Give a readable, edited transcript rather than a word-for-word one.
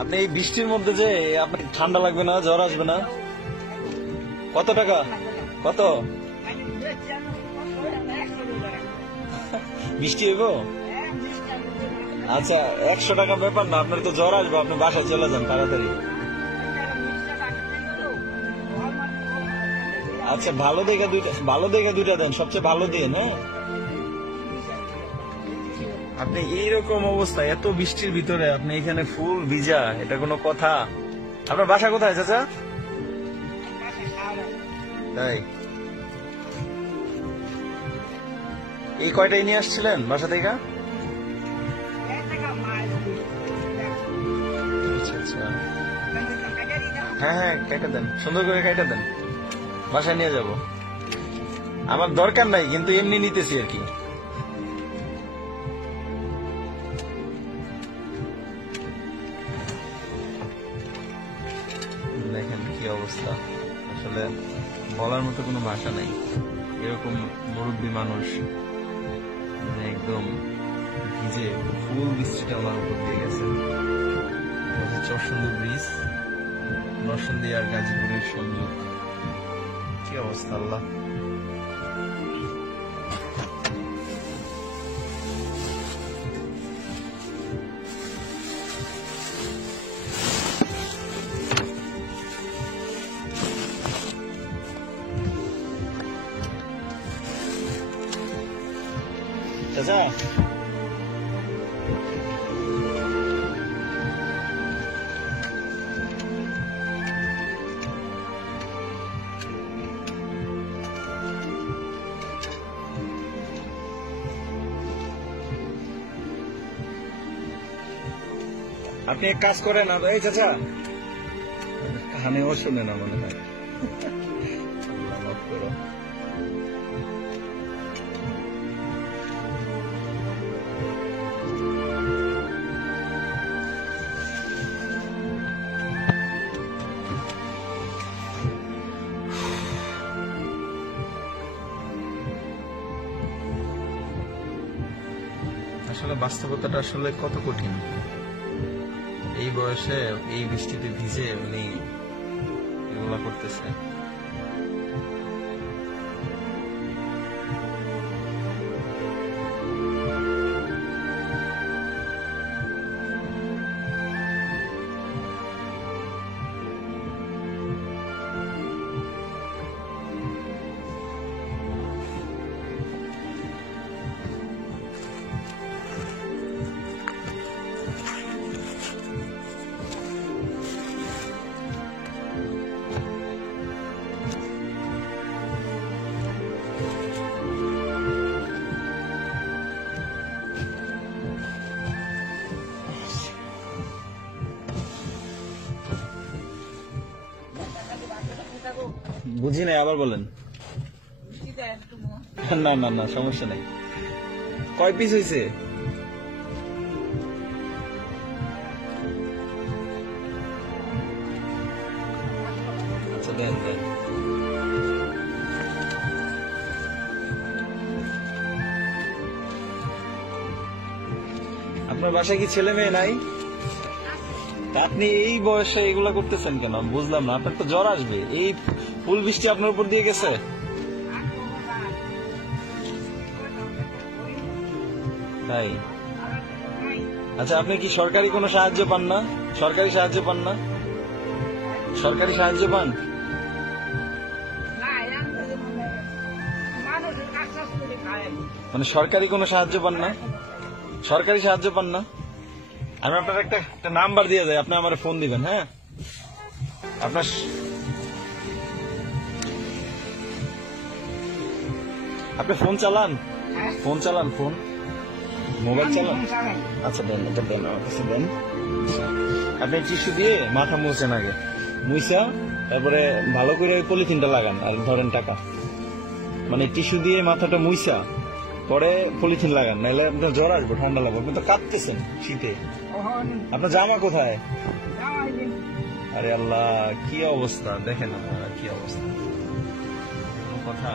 আপনি এই বৃষ্টির মধ্যে যে আপনার ঠান্ডা লাগবে না, জ্বর আসবে না? কত টাকা? কত বৃষ্টি হইব? আচ্ছা, 100 টাকা ব্যাপার না, আপনার তো জ্বর আসবে, আপনি বাসায় চলে যান তাড়াতাড়ি। আচ্ছা, ভালো দেখে দুইটা দেন, সবচেয়ে ভালো দিন। হ্যাঁ, আপনি এইরকম অবস্থা, এত বৃষ্টির ভিতরে আপনি এখানে ফুল ভিজা, এটা কোনো কথা? আপনার বাসা কোথায় চাচা? তাই এই কয়টাই নিয়ে আসছিলেন বাসা থেকে? আচ্ছা আচ্ছা, হ্যাঁ হ্যাঁ, কেটে দেন, সুন্দর করে কেটে দেন, বাসায় নিয়ে যাব। আমার দরকার নাই, কিন্তু এমনি নিতেছি আর কি। দেখেন কি অবস্থা, আসলে বলার মতো কোনো ভাষা নাই। এরকম মুরব্বী মানুষ মানে একদম ভিজে, ফুল বৃষ্টিটা আমার উপর দিয়ে গেছে। চরসুন্দর ব্রিজ, নরসিংদী আর গাজীপুরের সংযোগ। কি অবস্থা আল্লাহ। চাচা, আপনি এক কাজ করেন, এই চাচা কানেও শুনে না মনে হয়। আল্লাহ মাফ করো। আসলে বাস্তবতাটা আসলে কত কঠিন। এই বয়সে এই বৃষ্টিতে ভিজে উনি এগুলা করতেছে। বুঝি নাই, আবার বলেন। না না না, সমস্যা নাই। কয় পিস হয়েছে? আচ্ছা দেন দেন। আপনার বাসায় কি ছেলে মেয়ে নাই? আপনি এই বয়সে এগুলা করতেছেন কেন বুঝলাম না। আপনার তো জ্বর আসবে, এই ফুল বৃষ্টি আপনার উপর দিয়ে গেছে। তাই? আচ্ছা, আপনি কি সরকারি কোনো সাহায্য পান না? সরকারি সাহায্য পান না? সরকারি সাহায্য পান? মানে সরকারি কোনো সাহায্য পান না? সরকারি সাহায্য পান না? আমি আপনার একটা নাম্বার দিয়ে যাই, আপনি আমার ফোন দিবেন। হ্যাঁ, আপনার আপনি ফোন চালান? ফোন চালান? ফোন মোবাইল চালান? আচ্ছা দেন, এটা দেন, আমার কাছে দেন। আপনি টিস্যু দিয়ে মাথা মুছেন, আগে মুইসা তারপরে ভালো করে পলিথিনটা লাগান আর ধরেন টাকা। মানে টিস্যু দিয়ে মাথাটা মুইসা পরে পলিথিন লাগান, নাহলে আপনার জ্বর আসবে, ঠান্ডা লাগবে। আপনি তো কাঁপতেছেন শীতে। আপনার জামা কোথায়? আরে আল্লাহ, কি অবস্থা দেখেন আপনারা, কি অবস্থা, কোনো কথা।